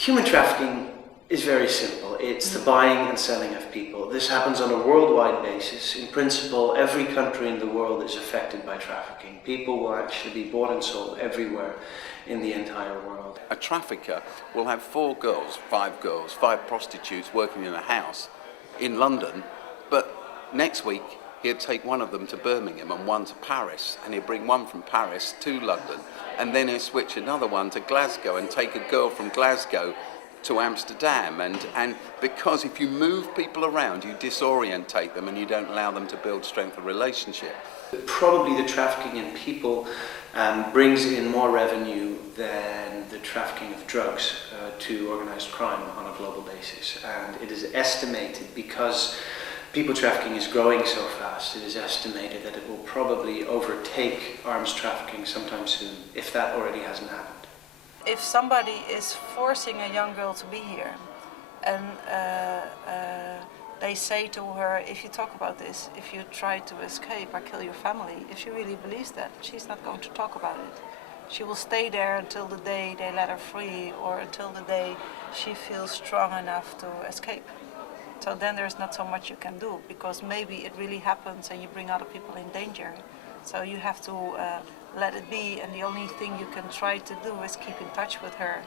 Human trafficking is very simple. It's the buying and selling of people. This happens on a worldwide basis. In principle, every country in the world is affected by trafficking. People will actually be bought and sold everywhere in the entire world. A trafficker will have five prostitutes working in a house in London, but next week he'd take one of them to Birmingham and one to Paris, and he'd bring one from Paris to London, and then he'd switch another one to Glasgow and take a girl from Glasgow to Amsterdam, and because if you move people around, you disorientate them and you don't allow them to build strength of relationship. Probably the trafficking in people brings in more revenue than the trafficking of drugs to organized crime on a global basis, and it is estimated, because people trafficking is growing so fast, it is estimated that it will probably overtake arms trafficking sometime soon, if that already hasn't happened. If somebody is forcing a young girl to be here and they say to her, if you talk about this, if you try to escape, I kill your family, if she really believes that, she's not going to talk about it. She will stay there until the day they let her free, or until the day she feels strong enough to escape. So then there's not so much you can do, because maybe it really happens and you bring other people in danger. So you have to let it be, and the only thing you can try to do is keep in touch with her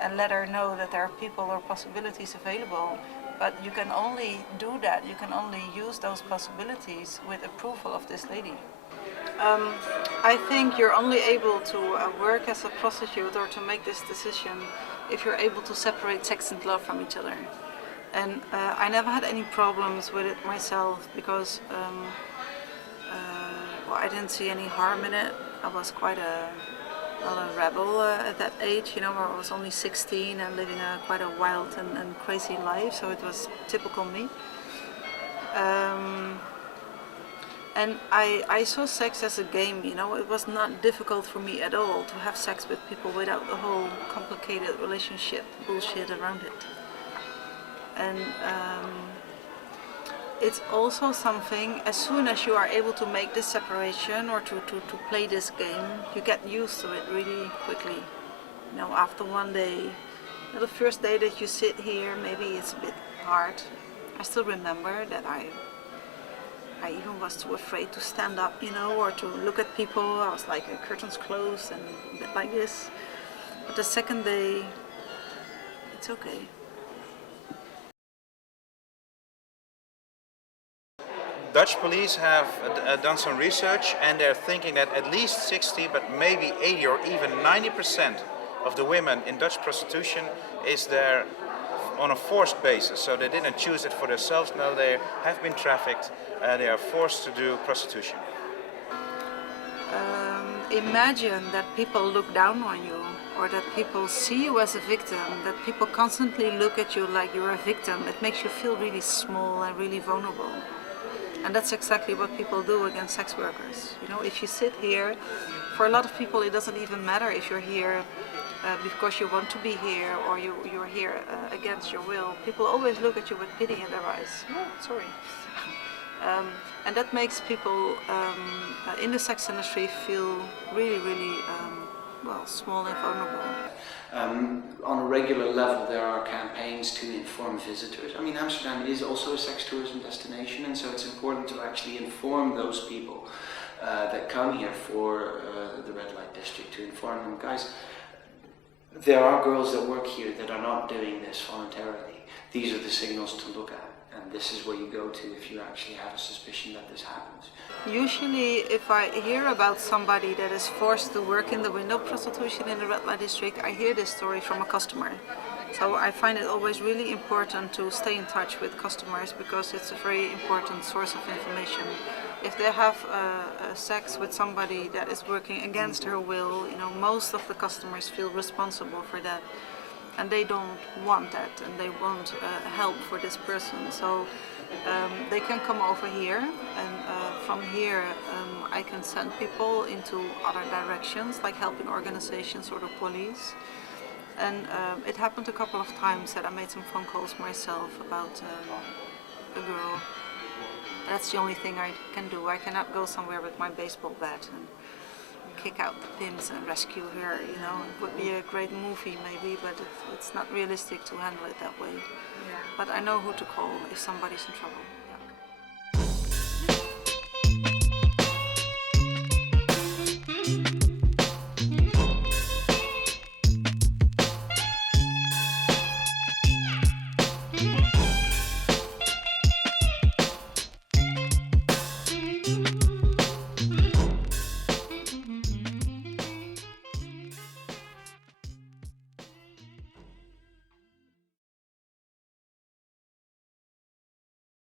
and let her know that there are people or possibilities available. But you can only do that, you can only use those possibilities with approval of this lady. I think you're only able to work as a prostitute or to make this decision if you're able to separate sex and love from each other. And I never had any problems with it myself, because I didn't see any harm in it. I was quite a rebel at that age, where I was only 16 and living quite a wild and crazy life, so it was typical me. And I saw sex as a game, it was not difficult for me at all to have sex with people without the whole complicated relationship bullshit around it. And it's also something, as soon as you are able to make this separation or to play this game, you get used to it really quickly. After one day, the first day that you sit here, maybe it's a bit hard. I still remember that I even was too afraid to stand up, or to look at people. I was like, curtains closed and a bit like this. But the second day, it's okay. Dutch police have done some research, and they're thinking that at least 60, but maybe 80 or even 90% of the women in Dutch prostitution is there on a forced basis. So they didn't choose it for themselves, no, they have been trafficked, they are forced to do prostitution. Imagine that people look down on you, or that people see you as a victim, that people constantly look at you like you're a victim. It makes you feel really small and really vulnerable. And that's exactly what people do against sex workers. If you sit here, for a lot of people it doesn't even matter if you're here because you want to be here, or you're here against your will. People always look at you with pity in their eyes. Oh, sorry. And that makes people in the sex industry feel really, really small and vulnerable. On a regular level, there are campaigns to inform visitors. Amsterdam is also a sex tourism destination, and so it's important to actually inform those people that come here for the red light district, to inform them, guys, there are girls that work here that are not doing this voluntarily. These are the signals to look at, and this is where you go to if you actually have a suspicion that this happens. Usually, if I hear about somebody that is forced to work in the window prostitution in the red light district, I hear this story from a customer. So I find it always really important to stay in touch with customers, because it's a very important source of information. If they have sex with somebody that is working against her will, most of the customers feel responsible for that, and they don't want that, and they want help for this person. So they can come over here, and from here I can send people into other directions, like helping organizations or the police. And it happened a couple of times that I made some phone calls myself about a girl. That's the only thing I can do. I cannot go somewhere with my baseball bat and kick out the pimps and rescue her, you know. It would be a great movie maybe, but it's not realistic to handle it that way. Yeah. But I know who to call if somebody's in trouble.